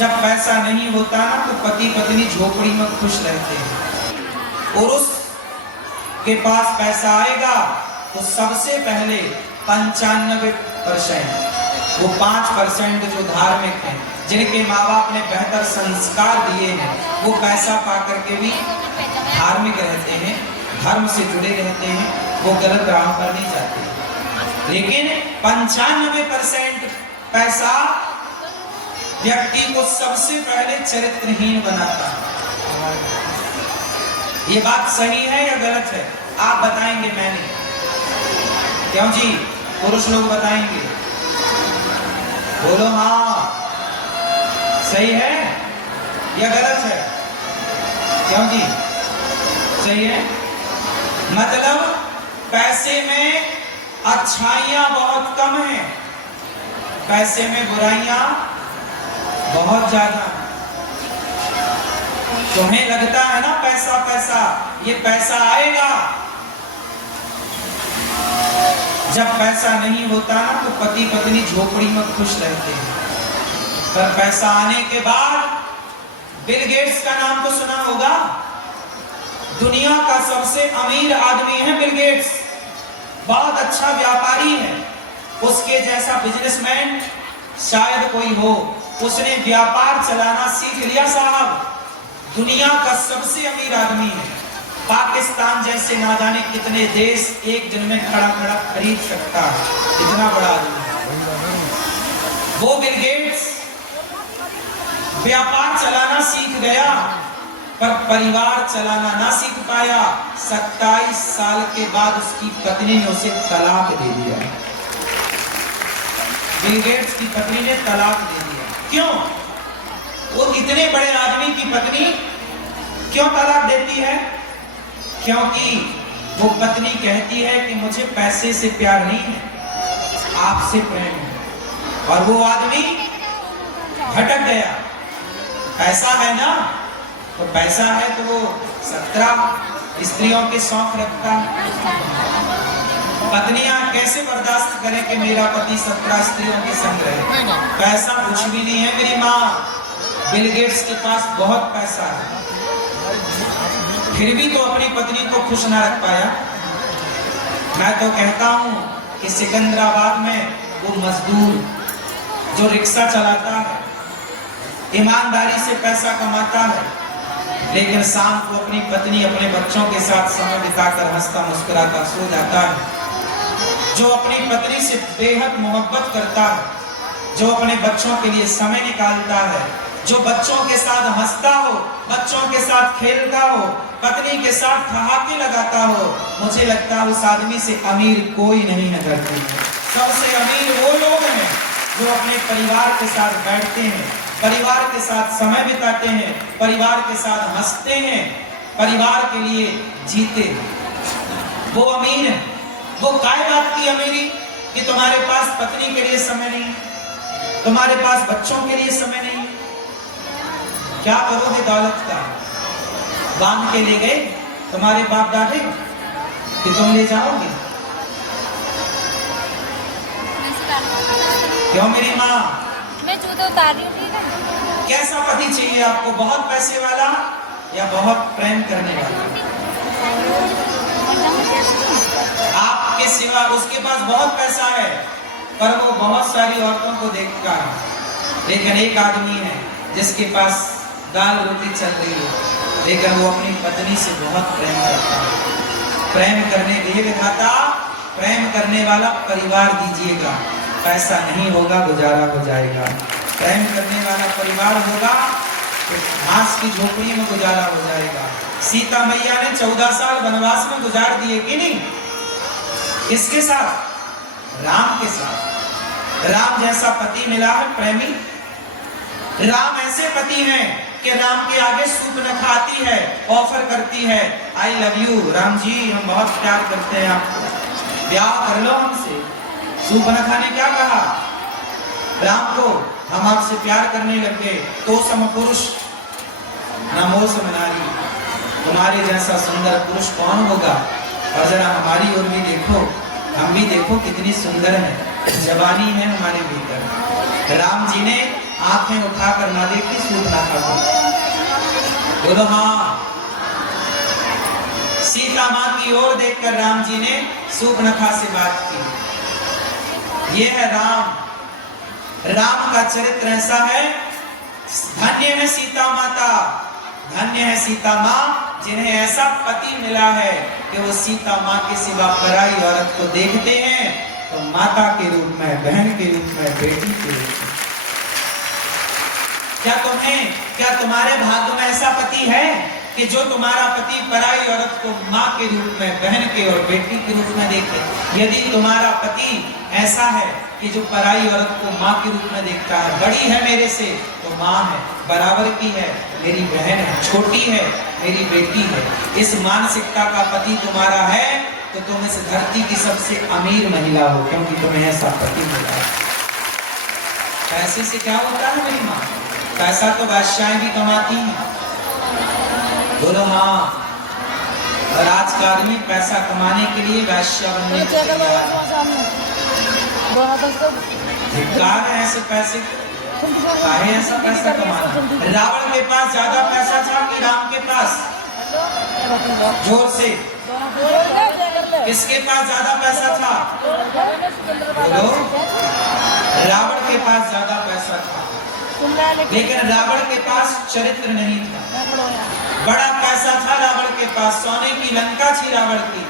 जब पैसा नहीं होता ना तो पति पत्नी झोपड़ी में खुश रहते हैं। पुरुष के पास पैसा आएगा तो सबसे पहले 95% वो 5% जो धार्मिक हैं, जिनके माँ बाप ने बेहतर संस्कार दिए हैं, वो पैसा पा करके भी धार्मिक रहते हैं, धर्म से जुड़े रहते हैं, वो गलत राह पर नहीं जाते। लेकिन 95% पैसा व्यक्ति को सबसे पहले चरित्रहीन बनाता है। ये बात सही है या गलत है? आप बताएंगे, मैंने क्यों जी? पुरुष लोग बताएंगे, बोलो हाँ, सही है या गलत है? क्यों जी? सही है। मतलब पैसे में अच्छाइयां बहुत कम हैं, पैसे में बुराइयां बहुत ज्यादा। तुम्हें लगता है ना पैसा पैसा, ये पैसा आएगा। जब पैसा नहीं होता ना तो पति पत्नी झोपड़ी में खुश रहते हैं, पर पैसा आने के बाद, बिल गेट्स का नाम तो सुना होगा, दुनिया का सबसे अमीर आदमी है बिल गेट्स, बहुत अच्छा व्यापारी है। उसके जैसा बिजनेसमैन शायद कोई हो। उसने व्यापार चलाना सीख लिया साहब, दुनिया का सबसे अमीर आदमी है। पाकिस्तान जैसे ना जाने कितने देश एक दिन में खड़ा खड़ा खरीद सकता है, इतना बड़ा आदमी है वो बिल गेट्स। व्यापार चलाना सीख गया पर परिवार चलाना ना सीख पाया। 27 साल के बाद उसकी पत्नी ने उसे तलाक दे दिया। बिल गेट्स की पत्नी ने तलाक दे दिया। क्यों? वो इतने बड़े आदमी की पत्नी क्यों तलाक देती है? क्योंकि वो पत्नी कहती है कि मुझे पैसे से प्यार नहीं है, आपसे प्रेम है। और वो आदमी भटक गया। पैसा है ना, तो पैसा है तो वो 17 स्त्रियों के शौक रखता है। पत्नियां कैसे बर्दाश्त करें कि मेरा पति 17 स्त्रियों के संग रहे? पैसा कुछ भी नहीं है मेरी माँ। बिल गेट्स के पास बहुत पैसा है, फिर भी तो अपनी पत्नी को खुश ना रख पाया। मैं तो कहता हूँ कि सिकंदराबाद में वो मजदूर जो रिक्शा चलाता है, ईमानदारी से पैसा कमाता है, लेकिन शाम को अपनी पत्नी अपने बच्चों के साथ समय बिताकर हंसता मुस्कुराता सो जाता है। जो अपनी पत्नी से बेहद मोहब्बत करता है, जो अपने बच्चों के लिए समय निकालता है, जो बच्चों के साथ हंसता हो, बच्चों के साथ खेलता हो, पत्नी के साथ ठहाके लगाता हो, मुझे लगता है उस आदमी से अमीर कोई नहीं है धरती में। सबसे अमीर वो लोग हैं जो अपने परिवार के साथ बैठते हैं, परिवार के साथ समय बिताते हैं, परिवार के साथ हंसते हैं, परिवार के लिए जीते हैं। वो अमीर है। वो काय बात की अमीरी कि तुम्हारे पास पत्नी के लिए समय नहीं, तुम्हारे पास बच्चों के लिए समय नहीं। क्या करोगे दौलत का? बांध के ले गए तुम्हारे बाप दादे कि तुम ले जाओगे? क्यों मेरी माँ? मैं जूते उतार रही हूँ। कैसा पति चाहिए आपको? बहुत पैसे वाला या बहुत प्रेम करने वाला? आपके सिवा उसके पास बहुत पैसा है पर वो बहुत सारी औरतों को देखता है। लेकिन एक आदमी है जिसके पास दाल रोटी चल रही है, लेकिन वो अपनी पत्नी से बहुत प्रेम करता है। प्रेम करने के विधाता, प्रेम करने वाला परिवार दीजिएगा, पैसा नहीं होगा गुजारा हो जाएगा। प्रेम करने वाला परिवार होगा तो घास की झोपड़ी में गुजारा हो जाएगा। सीता मैया ने 14 साल वनवास में गुजार दिए कि नहीं? किसके साथ? राम के साथ। राम जैसा पति मिला है प्रेमी। राम ऐसे पति हैं कि राम के आगे सूप न खाती है, ऑफर करती है, I love you Ram ji, हम बहुत प्यार करते हैं आपको, ब्याह कर लो हमसे। सूप न खाने क्या कहा राम को? हम आपसे प्यार करने लग गए। तो सम पुरुष नमो समनारी, तुम्हारे जैसा सुंदर पुरुष कौन होगा? और जरा हमारी ओर भी देखो, हम भी देखो कितनी सुंदर है, जवानी है हमारे भीतर। राम जी ने आंखें उठाकर ना देखी, सूर्पनखा को। बोलो हाँ। सीता मां की ओर देखकर राम जी ने सूर्पनखा से बात की। यह है राम। राम का चरित्र ऐसा है। धन्य है सीता माता, धन्य है सीता मां, जिन्हें ऐसा पति मिला है कि वो सीता मां के सिवा पराई औरत को देखते हैं तो माता के रूप में, बहन के रूप में, बेटी के रूप में। क्या तुम्हारे भाग्य में ऐसा पति है कि जो तुम्हारा पति पराई औरत को मां के रूप में, बहन के और बेटी के रूप में देखे? यदि तुम्हारा पति ऐसा है कि जो पराई औरत को मां के रूप में देखता है, बड़ी है मेरे से तो मां है, बराबर की है मेरी बहन है, छोटी है मेरी बेटी है, इस मानसिकता का पति तुम्हारा है तो तुम इस धरती की सबसे अमीर महिला हो, क्योंकि तुम्हें ऐसा पति मिला है। पैसे से क्या होता है मेरी माँ? पैसा तो बादशाहें भी कमाती हैं। बोलो हाँ। और आज का आदमी पैसा कमाने के लिए वैश्या बनने के लिए धिक्कार है ऐसे पैसे। काहे ऐसा पैसा कमाना? रावण के पास ज्यादा पैसा था कि राम के पास? जोर से, किसके पास ज्यादा पैसा था? बोलो। रावण के पास ज्यादा पैसा था, लेकिन रावण के पास चरित्र नहीं था। बड़ा पैसा था रावण के पास, सोने की लंका थी रावण की,